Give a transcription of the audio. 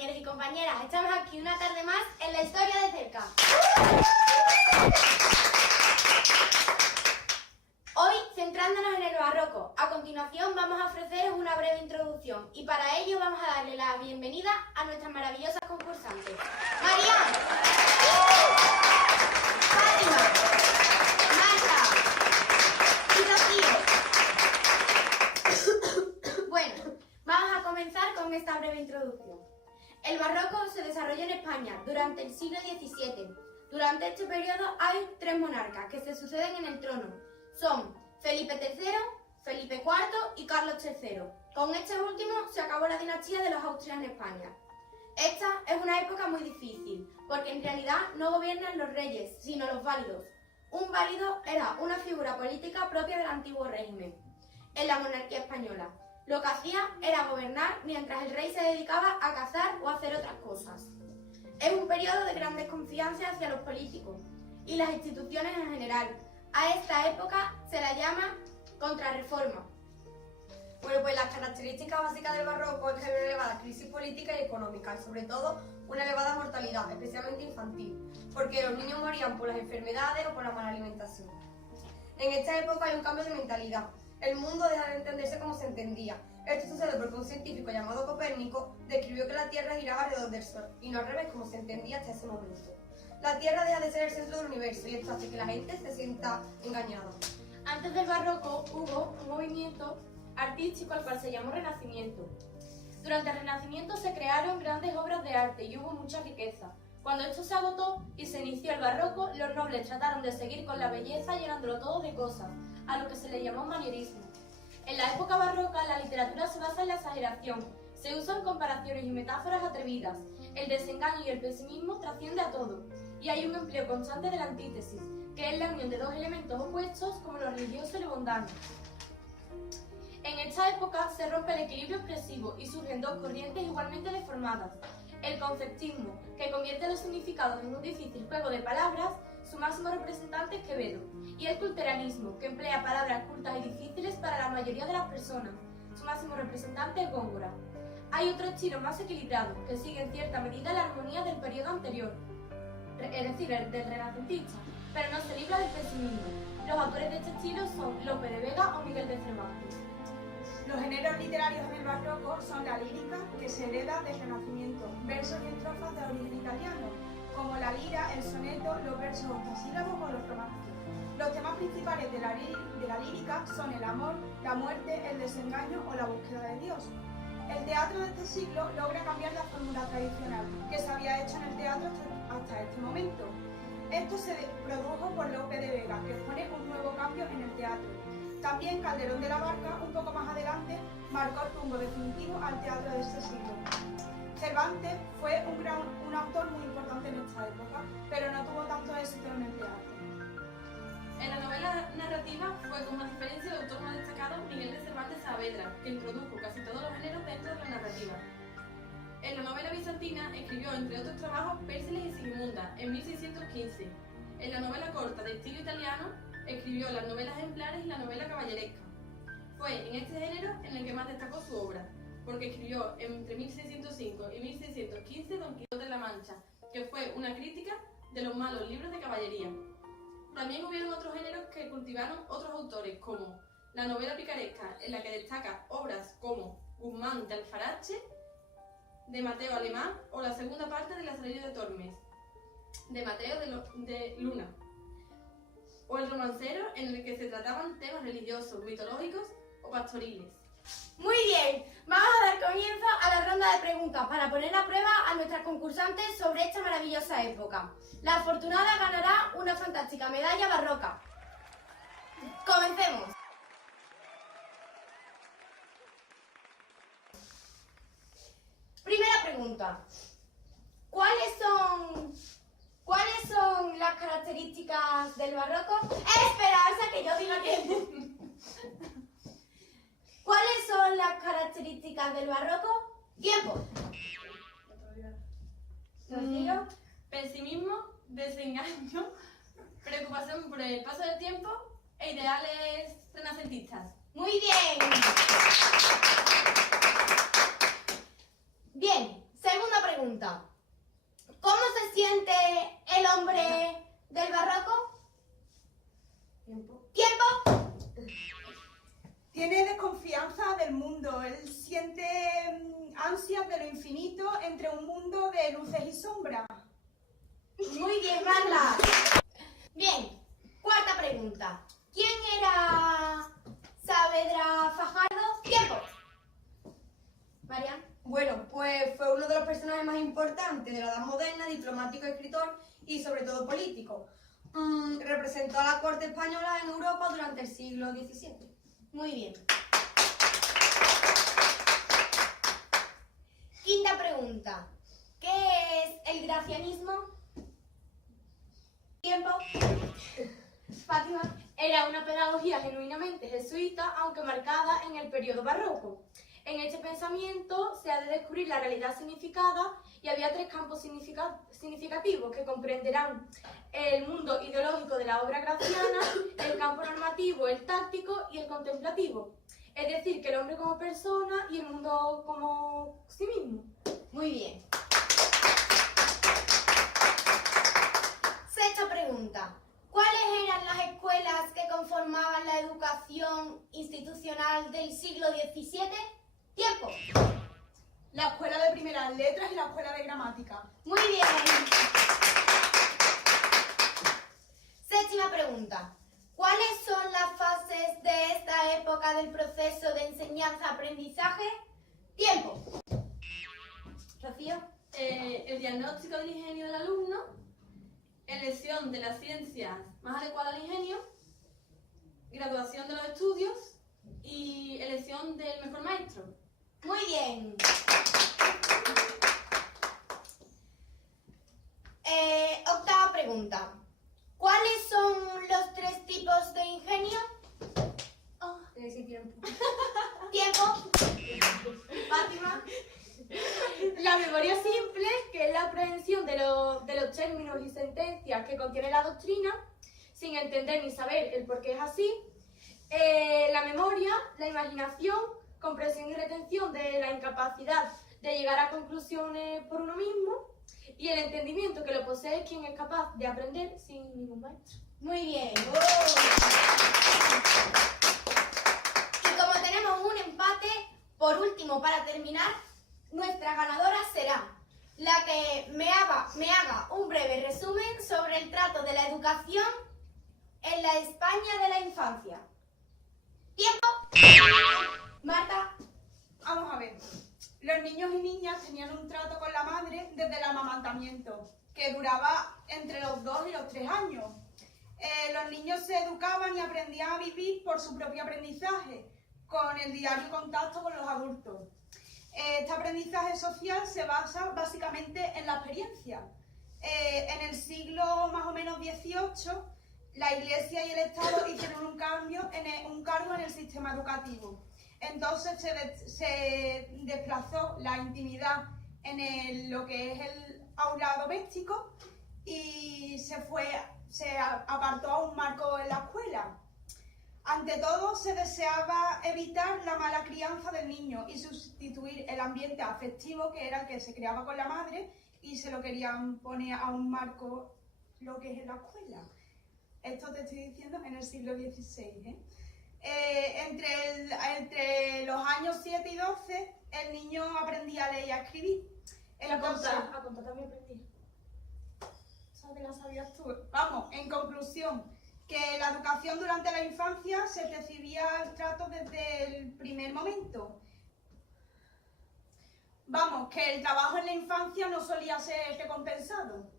compañeros y compañeras, estamos aquí una tarde más en la historia de cerca. Hoy centrándonos en el barroco, a continuación vamos a ofreceros una breve introducción y para ello vamos a darle la bienvenida a nuestras maravillosas concursantes. María, Fátima, Marta y Rocío. Bueno, vamos a comenzar con esta breve introducción. El barroco se desarrolló en España durante el siglo XVII. Durante este periodo hay tres monarcas que se suceden en el trono. Son Felipe III, Felipe IV y Carlos III. Con este último se acabó la dinastía de los Austrias en España. Esta es una época muy difícil, porque en realidad no gobiernan los reyes, sino los válidos. Un válido era una figura política propia del antiguo régimen. En la monarquía española, lo que hacía era gobernar mientras el rey se dedicaba a cazar o a hacer otras cosas. Es un periodo de gran desconfianza hacia los políticos y las instituciones en general. A esta época se la llama Contrarreforma. Bueno, pues las características básicas del barroco es que hay una elevada crisis política y económica y sobre todo una elevada mortalidad, especialmente infantil, porque los niños morían por las enfermedades o por la mala alimentación. En esta época hay un cambio de mentalidad. El mundo deja de entenderse como se entendía. Esto sucede porque un científico llamado Copérnico describió que la Tierra giraba alrededor del Sol y no al revés como se entendía hasta ese momento. La Tierra deja de ser el centro del universo y esto hace que la gente se sienta engañada. Antes del barroco hubo un movimiento artístico al cual se llamó Renacimiento. Durante el Renacimiento se crearon grandes obras de arte y hubo mucha riqueza. Cuando esto se agotó y se inició el barroco, los nobles trataron de seguir con la belleza llenándolo todo de cosas, a lo que se le llamó manierismo. En la época barroca la literatura se basa en la exageración, se usan comparaciones y metáforas atrevidas, el desengaño y el pesimismo trasciende a todo, y hay un empleo constante de la antítesis, que es la unión de dos elementos opuestos como lo religioso y lo mundano. En esta época se rompe el equilibrio expresivo y surgen dos corrientes igualmente deformadas. El conceptismo, que convierte los significados en un difícil juego de palabras, su máximo representante es Quevedo, y el culteranismo, que emplea palabras cultas y difíciles para la mayoría de las personas, su máximo representante es Góngora. Hay otro estilo más equilibrado, que sigue en cierta medida la armonía del periodo anterior, es decir, el del renacentista, pero no se libra del pesimismo. Los autores de este estilo son Lope de Vega o Miguel de Cervantes. Los géneros literarios en el barroco son la lírica, que se hereda del Renacimiento, versos y estrofas de origen italiano, como la lira, el soneto, los versos octosílabos o los romances. Los temas principales de la lírica son el amor, la muerte, el desengaño o la búsqueda de Dios. El teatro de este siglo logra cambiar la fórmula tradicional que se había hecho en el teatro hasta este momento. Esto se produjo por Lope de Vega, que pone un nuevo cambio en el teatro. También Calderón de la Barca, un poco más adelante, marcó el rumbo definitivo al teatro de este siglo. Cervantes fue un autor muy importante en esta época, pero no tuvo tanto éxito en el teatro. En la novela narrativa fue con más diferencia el autor más destacado Miguel de Cervantes Saavedra, que introdujo casi todos los géneros dentro de la narrativa. En la novela bizantina escribió, entre otros trabajos, Pérsiles y Sigismunda, en 1615. En la novela corta de estilo italiano, escribió las novelas ejemplares y la novela caballeresca. Fue en este género en el que más destacó su obra, porque escribió entre 1605 y 1615 Don Quijote de la Mancha, que fue una crítica de los malos libros de caballería. También hubieron otros géneros que cultivaron otros autores, como la novela picaresca, en la que destaca obras como Guzmán de Alfarache, de Mateo Alemán, o la segunda parte de Lazarillo de Tormes, de Mateo de Luna, o el romancero, en el que se trataban temas religiosos, mitológicos o pastoriles. Muy bien, vamos a dar comienzo a la ronda de preguntas para poner a prueba a nuestras concursantes sobre esta maravillosa época. La afortunada ganará una fantástica medalla barroca. ¡Comencemos! Primera pregunta. ¿Cuáles son las características del barroco? Esperarse que yo diga que... ¿Cuáles son las características del barroco? ¡Tiempo! Rocío, pesimismo, desengaño, preocupación por el paso del tiempo e ideales renacentistas. ¡Muy bien! Bien, Segunda pregunta. ¿Cómo se siente el hombre del barroco? Tiempo. Tiene desconfianza del mundo. Él siente ansias de lo infinito entre un mundo de luces y sombras. Muy bien, Marla. Bien, cuarta pregunta. ¿Quién era Saavedra Fajardo? Tiempo. Marian. Bueno, pues fue uno de los personajes más importantes de la Edad Moderna, diplomático, escritor y sobre todo político. Representó a la corte española en Europa durante el siglo XVII. Muy bien. Quinta pregunta. ¿Qué es el gracianismo? Tiempo. Fátima. Era una pedagogía genuinamente jesuita, aunque marcada en el periodo barroco. En este pensamiento se ha de descubrir la realidad significada y había tres campos significativos que comprenderán el mundo ideológico de la obra graciana, el campo normativo, el táctico y el contemplativo. Es decir, que el hombre como persona y el mundo como sí mismo. Muy bien. Sexta pregunta. ¿Cuáles eran las escuelas que conformaban la educación institucional del siglo XVII? Tiempo. La escuela de primeras letras y la escuela de gramática. Muy bien. Séptima pregunta. ¿Cuáles son las fases de esta época del proceso de enseñanza-aprendizaje? Tiempo. Rocío. El diagnóstico del ingenio del alumno, elección de las ciencias más adecuadas al ingenio, graduación de los estudios y elección del mejor maestro. Muy bien. Octava pregunta. ¿Cuáles son los tres tipos de ingenio? Tiempo. Fátima. La memoria simple, que es la aprehensión de los términos y sentencias que contiene la doctrina, sin entender ni saber el por qué es así. La memoria, la imaginación, comprensión y retención de la incapacidad de llegar a conclusiones por uno mismo, y el entendimiento, que lo posee quien es capaz de aprender sin ningún maestro. Muy bien. Y como tenemos un empate, por último, para terminar, nuestra ganadora será la que me haga un breve resumen sobre el trato de la educación en la España de la infancia. ¡Tiempo! Marta. Vamos a ver. Los niños y niñas tenían un trato con la madre desde el amamantamiento, que duraba entre los 2 y los 3 años. Los niños se educaban y aprendían a vivir por su propio aprendizaje, con el diario contacto con los adultos. Este aprendizaje social se basa básicamente en la experiencia. En el siglo más o menos XVIII, la Iglesia y el Estado hicieron un cargo en el sistema educativo. Entonces se desplazó la intimidad en lo que es el aula doméstico y se apartó a un marco en la escuela. Ante todo, se deseaba evitar la mala crianza del niño y sustituir el ambiente afectivo, que era el que se creaba con la madre, y se lo querían poner a un marco lo que es en la escuela. Esto te estoy diciendo en el siglo XVI. Entre los años 7 y 12, el niño aprendía a leer y a escribir. Entonces, A contar también aprendí. ¿sabes que la sabías tú? Vamos, en conclusión, que la educación durante la infancia se recibía el trato desde el primer momento. Vamos, que el trabajo en la infancia no solía ser recompensado.